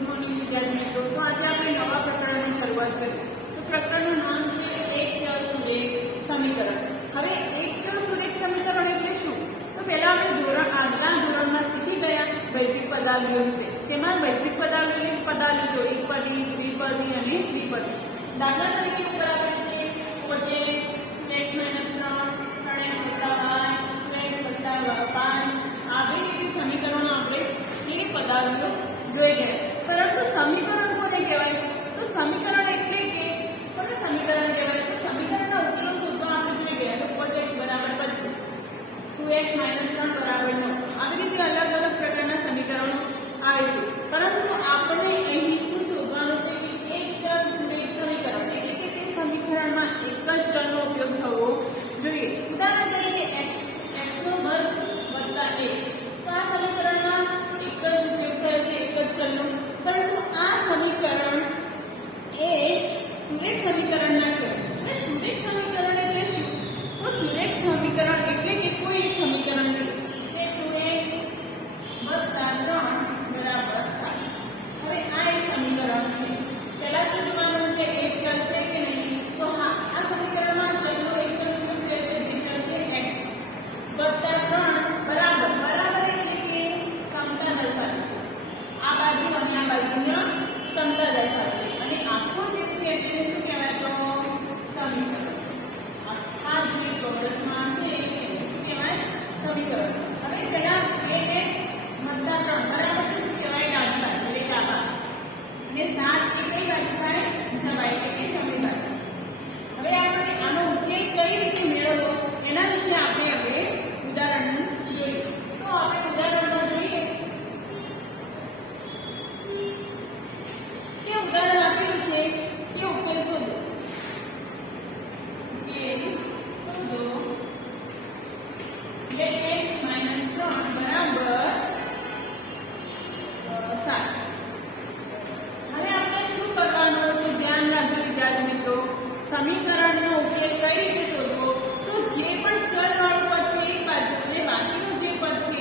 Good morning વિદ્યાર્થી મિત્રો. તો આજે આપણે નવા પ્રકરણની શરૂઆત કરીએ. તો પ્રકરણનું નામ છે એક ચલ સુરેખ સમીકરણ. હવે એક ચલ સુરેખ સમીકરણ એટલે શું? તો પહેલા આપણે આગલા ધોરણમાં શીખી ગયા વૈજ્ઞિક પદાવલીઓ વિશે. તેમાં વૈજ્ઞિક પદાવલીઓની પદાવલીઓ એકપદી, દ્વિપદી અને ત્રિપદી. દાખલા તરીકે ઉપર આપેલ છે કોજેક્સ, 2x - 3, 3x + y, 2x + 5. આવી રીતે સમીકરણો આપણે એ પદાવલીઓ જોઈ ગયા. પરંતુ સમીકરણ કોને કહેવાય? તો સમીકરણ એટલે કે કોને સમીકરણ કહેવાય? તો સમીકરણના ઉકેલો શોધવા આપણે જોઈ ગયા. તો કોજેક્સ = 25, 2x - 3 = 9. આવી રીતે અલગ અલગ પ્રકારના સમીકરણો આવે છે. પરંતુ આપણે અહીં શું શોધવાનું છે કે એક ચલ સુરેખ સમીકરણ એટલે કે તે સમીકરણમાં એક જ ચલનો ઉપયોગ થવો જોઈએ. ઉદાહરણ તરીકે x² + 1. તો આ સમીકરણમાં એક જ ઉપયોગ થયો છે એક જ ચલનો. પરંતુ આ સમીકરણ એ સુરેખ સમીકરણ ના કહેવાય. અને સુરેખ સમીકરણ એટલે શું? તો સુરેખ સમીકરણ એટલે કે કોઈ એક સમીકરણ નહીં કે 2x + 3 = 7. હવે આ એક સમીકરણ છે. પહેલા શું જોવાનું કે એક ચલ છે કે નહીં? તો હા, આ સમીકરણમાં ચલનો એક જ ઉપયોગ થયો છે જે ચલ છે x + 3 બરાબર એટલે કે સમતા દર્શાવે છે. આ બાજુ અને આ બાજુને સમતા દર્શાવે છે. અને આખો જે છે તેને શું કહેવાય? તો સમીકરણ. આખા જે ચોરસમાં છે એને શું કહેવાય? સમીકરણ. હવે પહેલા 2x + 3 બરાબર શું કહેવાય? ડાબી બાજુ એટલે ડાબા. અને 7 એ કઈ બાજુ થાય? જમણી એટલે કે જમણી બાજુ. હવે આપણે આનો ઉકેલ કઈ રીતે મેળવવો એના વિશે આપણે હવે ઉદાહરણ જોઈએ. તો આપણે ઉદાહરણમાં જોઈએ કે ઉદાહરણ આપેલું છે કે ઉકેલ શોધો. ઉકેલ શોધો એટલે x - 3 = 7. હવે આપણે શું કરવાનું? તો ધ્યાન રાખજો વિદ્યાર્થી મિત્રો, સમીકરણનો ઉકેલ કઈ રીતે શોધવો? તો જે પણ ચલ વાળું પદ છે એક બાજુ અને બાકીનું જે પદ છે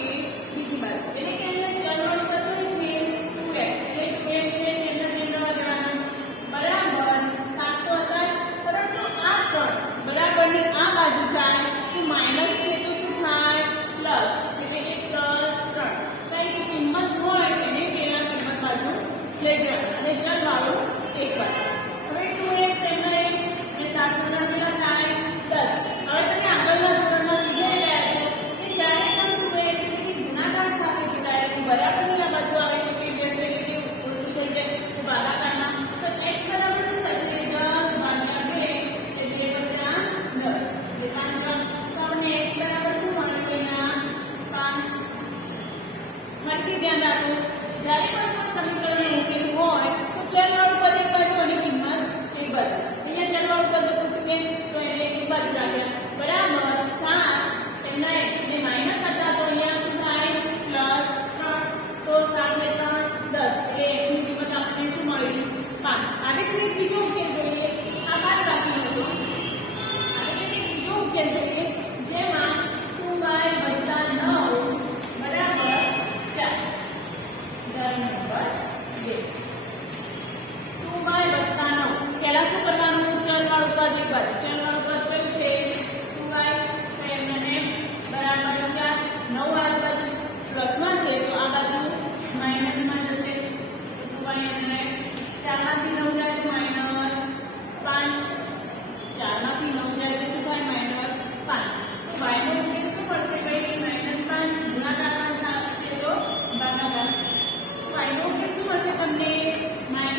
બીજી બાજુ. એટલે કે અહીંયા ચલ વાળું પદ કયું છે? 2x. એટલે 2x ને તેના લેવાનું બરાબર 7 તો હતા જ. પરંતુ આ 3 બરાબરની આ બાજુ જાય તો માઈનસ છે તો શું થાય? પ્લસ. એટલે કે +3. કારણ કે કિંમત હોય તેને પેલા કિંમત બાજુ લઈ જવાનું અને ચલ વાળું એક બાજુ. હવે 2x એમને 7 ના પેલા થાય 10. હવે તમે આગળના ધોરણમાં શીખી ગયા છો કે જ્યારે પણ 2x એટલે કે ગુણાકાર સાથે જોડાય છે બરાબરની આ બાજુ આવે તો કે જશે એટલે કે ઉલટું થઈ જાય તો ભાગાકારમાં. તો x બરાબર શું થશે? 10/2 એટલે 50 10 એટલે 5 વાર. તો આપણે x બરાબર શું મળે? અહીંયા 5. ફરીથી ધ્યાન રાખો, જ્યારે પણ કોઈ સમીકરણનો ઉકેલ હોય તો ચલ વાળું પદ એક બાજુ અને કિંમત એક બાજુ. અહીંયા ચલ વાળું પદ હતું 2x તો એટલે એક બાજુ રાખ્યા બરાબર 7 એમના એટલે માઈનસ હતા તો અહીંયા શું થાય? +3. તો 7 ને 3 10 એટલે x ની કિંમત આપણને શું મળી? 5. આવી રીતે બીજો ઉકેલ જોઈએ. આ બાદ બાકીનો હતો. આવી રીતે બીજો ઉકેલ જોઈએ જેમાં 2y + 9 બરાબર 4. ઉદાહરણ નંબર 2. 2y + 9. પહેલા શું કરવાનું? ચલ વાળું પદ એક બાજુ. ચલ વાળું પદ કયું છે? 2y. તો એમને બરાબર 4. 9 આ બાજુ પ્લસમાં છે તો આ બાજુ માઈનસમાં જશે. 2y એમને 4 માંથી 9 જાય તો -5. 4 માંથી 9 જાય તો શું થાય? -5. તો y નો ઉકેલ શું પડશે? કઈ -5 ગુણાકારમાં છે તો ભાગાકાર. y નો ઉકેલ શું મળશે તમને? -5/2.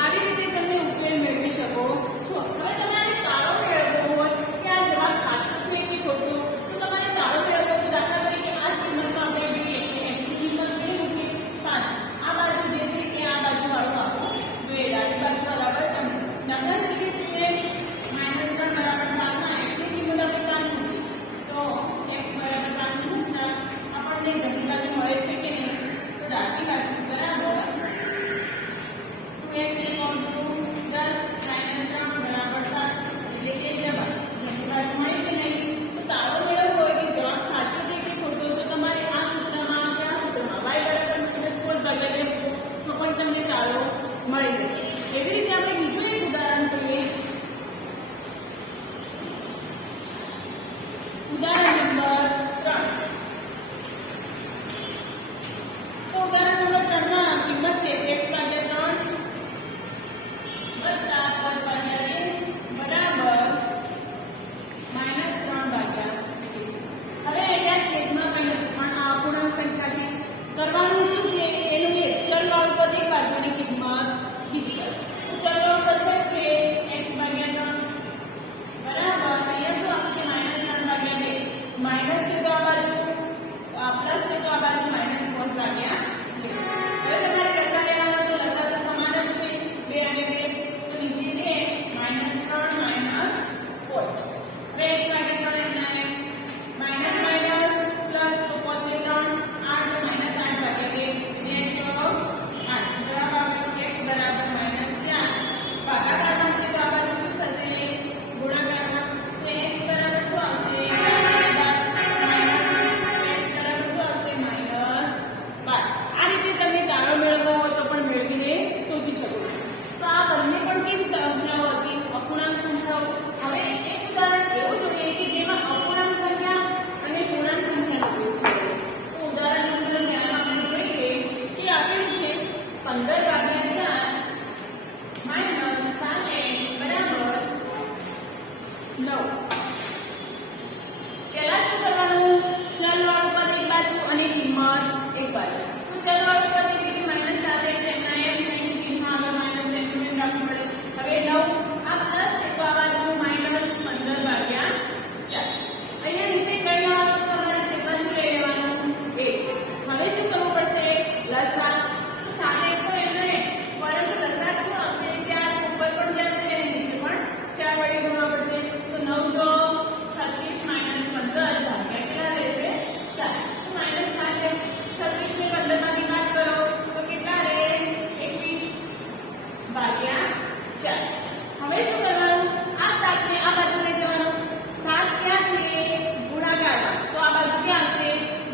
આવી રીતે તમે ઉકેલ મેળવી શકો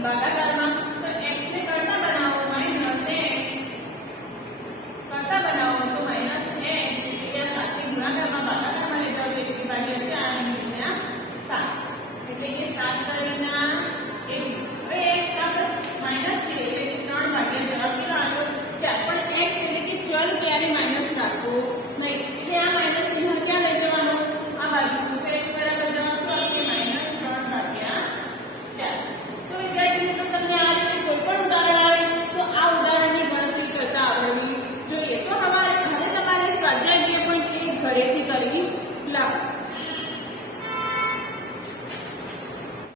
બાગાકાર